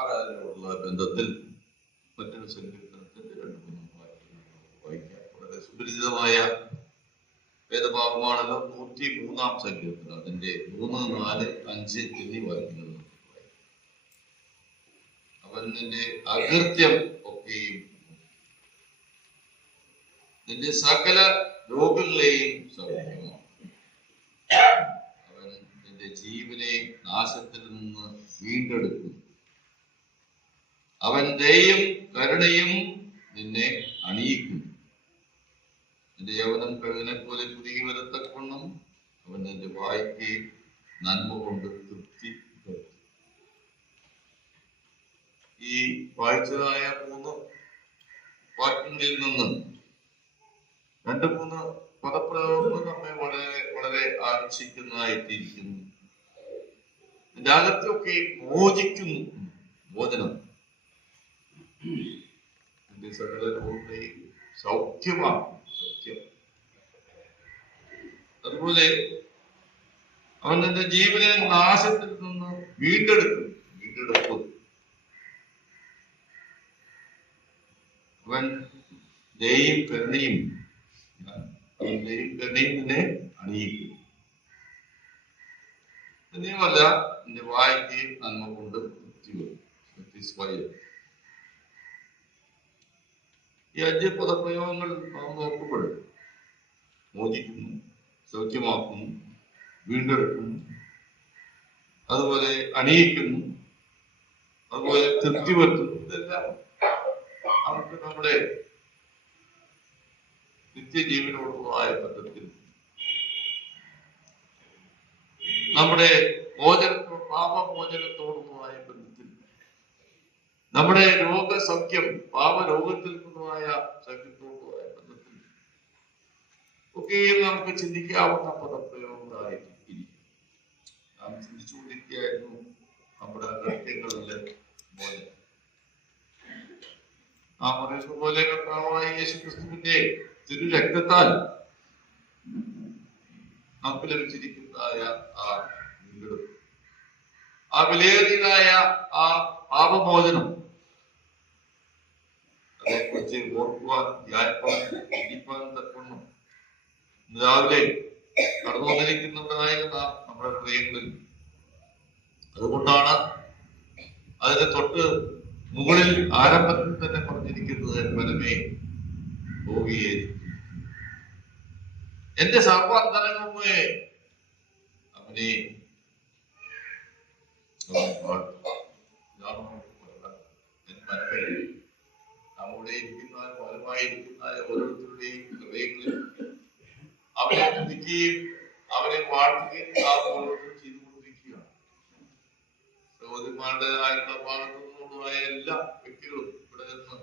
ആരാധനയോടുള്ള ബന്ധത്തിൽ മറ്റൊരു സങ്കീർത്തനത്തിന്റെ 2-3 വാക്യങ്ങൾ വായിക്കാം. വളരെ സുപരിചിതമായ വേദഭാഗമാണല്ലോ 103-ാം സങ്കീർത്തനം. അതിന്റെ 3, 4, 5 എന്നീ വാക്യങ്ങൾ വായിക്കാം. അവൻ നിന്റെ അകൃത്യം ഒക്കെയും നിന്റെ സകല രോഗങ്ങളെയും സൗഖ്യമാക്കും. അവൻ നിന്റെ ജീവനെ നാശത്തിൽ നിന്ന് വീണ്ടെടുക്കും. അവൻ ദയയും കരുണയും നിന്നെ അണിയിക്കും. നിന്റെ യൗവനം കഴുകനെ പോലെ പുതുകി വരത്തക്കൊണ്ണം അവൻ നിന്റെ വായ്ക്ക് നന്മ കൊണ്ട് തൃപ്തി വരുത്തും. ഈ വായിച്ചതായ 3 വാക്യങ്ങളിൽ നിന്ന് 2-3 പദപ്രയോഗങ്ങൾ നമ്മെ വളരെ വളരെ ആകർഷിക്കുന്നതായിട്ടിരിക്കുന്നു. ഇതിന്റെ അകത്തൊക്കെ മോചിക്കുന്നു. മോചനം എന്റെ സകല രോഗങ്ങളെയും സൗഖ്യമാക്കും. സൗഖ്യം. അതുപോലെ അവൻ നിന്റെ ജീവനെ നാശത്തിൽ നിന്ന് വീണ്ടെടുക്കും. വീണ്ടെടുക്കും. അവൻ ദയയും കരുണയും നിന്നെ അണിയിക്കും. തന്നെയുമല്ല നിന്റെ വായ്ക്ക് നന്മ കൊണ്ട് തൃപ്തി വരും. ഈ 5 പദപ്രയോഗങ്ങൾ നാം നോക്കുമ്പോൾ മോചിക്കുന്നു, സൗഖ്യമാക്കുന്നു, വീണ്ടെടുക്കുന്നു, അതുപോലെ അണിയിക്കുന്നു, അതുപോലെ തൃപ്തി വരുത്തുന്നു. ഇതെല്ലാം നമുക്ക് നമ്മുടെ നിത്യജീവനോടുള്ളതായ ബന്ധത്തിൽ നമ്മുടെ പാപമോചനത്തോടുള്ളതായ ബന്ധത്തിൽ നമ്മുടെ രോഗസൗഖ്യം പാപരോഗത്തിൽ നിന്നുമായ സൗഖ്യത്തോടുള്ളതായ ബന്ധത്തിൽ ഒക്കെയും നമുക്ക് ചിന്തിക്കാവുന്ന പദപ്രയോഗങ്ങളായിരിക്കും. നാം ചിന്തിച്ചുകൊണ്ടിരിക്കുകയായിരുന്നു നമ്മുടെ അകൃത്യങ്ങളിലെ മോചനം. നാം പറയുന്ന പോലെ കർത്താവായ യേശുക്രിസ്തുവിന്റെ തിരു രക്തത്താൽ നമുക്ക് ലഭിച്ചിരിക്കുന്നതായ ആ വീണ്ടെടുപ്പ്, ആ വിലയേറിയതായ ആ പാപമോചനം, അതേക്കുറിച്ച് ഓർക്കുവാൻ, ധ്യാനിപ്പാൻ, ചിന്തിപ്പാൻ തക്കണം രാവിലെ കടന്നു വന്നിരിക്കുന്നവരായ നാം നമ്മുടെ ഹൃദയങ്ങളിൽ. അതുകൊണ്ടാണ് അതിന്റെ തൊട്ട് മുകളിൽ ആരംഭത്തിൽ തന്നെ പറഞ്ഞിരിക്കുന്നത്, മനമേ ഭോഗിയായിരിക്കും എന്റെ സർവാന്തരംഗമേ അവനെ നമ്മുടെ ഇരിക്കുന്ന ഫലമായിരിക്കുന്ന ഓരോരുത്തരുടെയും ഹൃദയങ്ങളിൽ അവനെ തുതിക്കുകയും അവനെ വാഴ്ത്തുകയും ഓരോരുത്തരും ചെയ്തുകൊണ്ടിരിക്കുകയാണ്. സഹോദരിമാരുടെ ആയിട്ടുള്ള ഭാഗത്തു നിന്നുള്ളതായ എല്ലാ വ്യക്തികളും ഇവിടെ നിന്ന്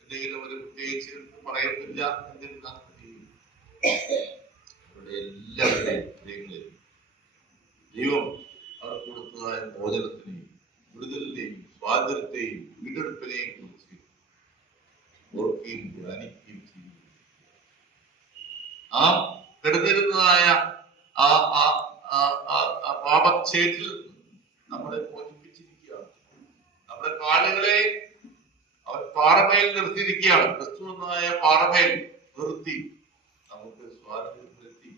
എന്തെങ്കിലും അവർ പ്രത്യേകിച്ച് പറയുന്നില്ല എന്നിരുന്നാൽ അവരുടെ എല്ലാവരുടെയും ഹൃദയങ്ങളിൽ ദൈവം അവർ കൊടുത്തതായ മോചനത്തിനെയും വിടുതലിനെയും സ്വാതന്ത്ര്യത്തെയും വീണ്ടെടുപ്പിനെയും കുറിച്ച് ഓർക്കുകയും ധ്യാനിക്കുകയും ചെയ്യുന്നു. ആ കെടുതരുന്നതായ ആ പാപച്ചേറ്റിൽ നമ്മളെ മോചിപ്പിച്ചിരിക്കുകയാണ്. നമ്മുടെ കാലുകളെ അവൻ പാറമേൽ നിർത്തിയിരിക്കുകയാണ്. ക്രിസ്തു എന്നായ പാറമേൽ നിർത്തി നമുക്ക് സ്വാതന്ത്ര്യം നിർത്തി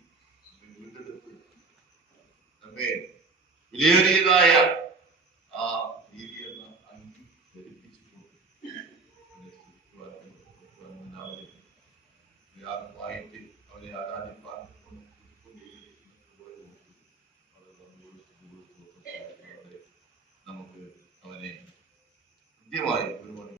വീണ്ടെടുത്ത് നമ്മെ വിലയേറിയതായ ആ രീതി എന്ന അംഗി ധരിപ്പിച്ചിട്ടുണ്ട്. വായിട്ട് അവനെ ആരാധിപ്പാൻ നമുക്ക് അവനെ കൃത്യമായി